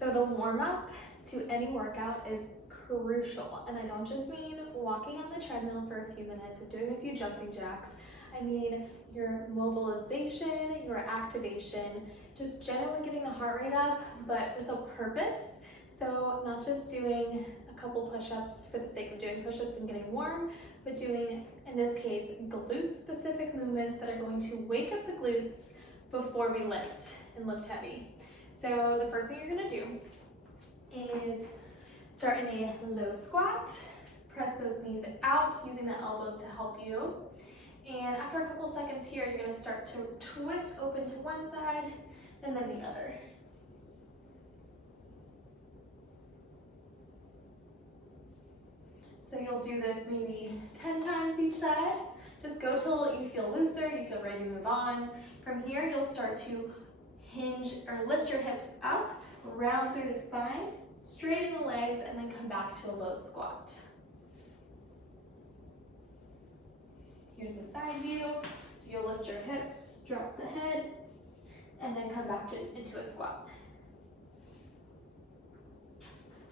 So the warm-up to any workout is crucial. And I don't just mean walking on the treadmill for a few minutes or doing a few jumping jacks. I mean your mobilization, your activation, just generally getting the heart rate up, but with a purpose. So not just doing a couple push-ups for the sake of doing push-ups and getting warm, but doing, in this case, glute-specific movements that are going to wake up the glutes before we lift and lift heavy. So the first thing you're gonna do is start in a low squat, press those knees out using the elbows to help you. And after a couple seconds here, you're gonna start to twist open to one side and then the other. So you'll do this maybe 10 times each side. Just go till you feel looser, you feel ready to move on. From here, you'll start to hinge or lift your hips up, round through the spine, straighten the legs, and then come back to a low squat. Here's the side view. So you'll lift your hips, drop the head, and then come back into a squat.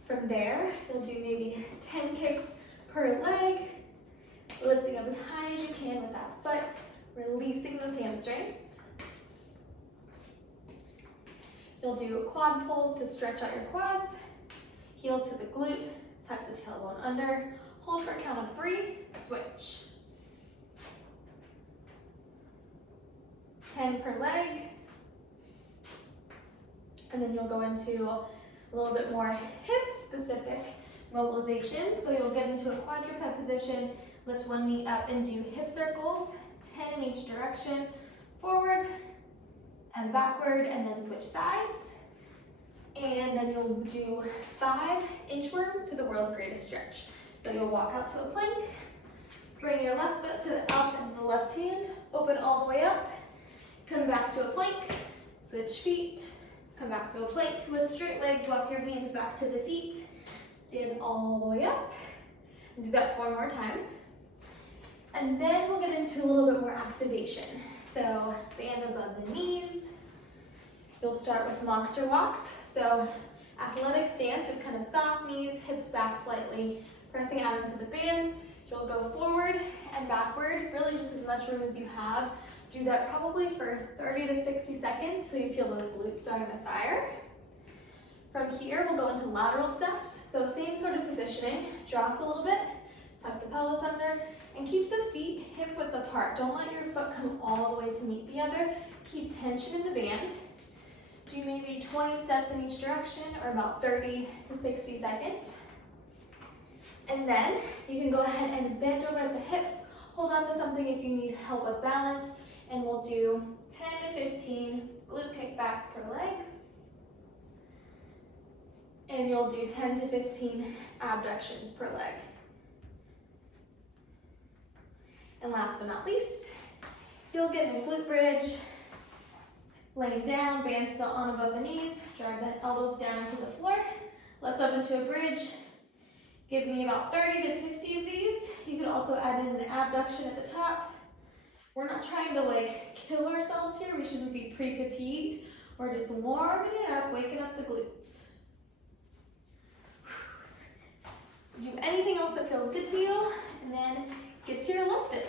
From there, you'll do maybe 10 kicks per leg, lifting up as high as you can with that foot, releasing those hamstrings. You'll do quad pulls to stretch out your quads, heel to the glute, tuck the tailbone under, hold for a count of 3, switch. 10 per leg, and then you'll go into a little bit more hip-specific mobilization. So you'll get into a quadruped position, lift one knee up and do hip circles, 10 in each direction, forward and backward, and then switch sides. And then you'll do 5 inchworms to the world's greatest stretch. So you'll walk out to a plank, bring your left foot to the outside of the left hand, open all the way up, come back to a plank, switch feet, come back to a plank with straight legs, walk your hands back to the feet, stand all the way up, and do that 4 more times. And then we'll get into a little bit more activation. So band above the knees. You'll start with monster walks. So athletic stance, just kind of soft knees, hips back slightly, pressing out into the band. You'll go forward and backward, really just as much room as you have. Do that probably for 30 to 60 seconds till you feel those glutes starting to fire. From here, we'll go into lateral steps. So same sort of positioning, drop a little bit, tuck the pelvis under, and keep the feet hip width apart. Don't let your foot come all the way to meet the other. Keep tension in the band. Do maybe 20 steps in each direction, or about 30 to 60 seconds. And then you can go ahead and bend over at the hips, hold on to something if you need help with balance, and we'll do 10 to 15 glute kickbacks per leg. And you'll do 10 to 15 abductions per leg. And last but not least, you'll get in a glute bridge, laying down, band still on above the knees, drag the elbows down to the floor, lift up into a bridge. Give me about 30 to 50 of these. You could also add in an abduction at the top. We're not trying to kill ourselves here. We shouldn't be pre-fatigued. We're just warming it up, waking up the glutes. Do anything else that feels good to you, and then get to your lifting.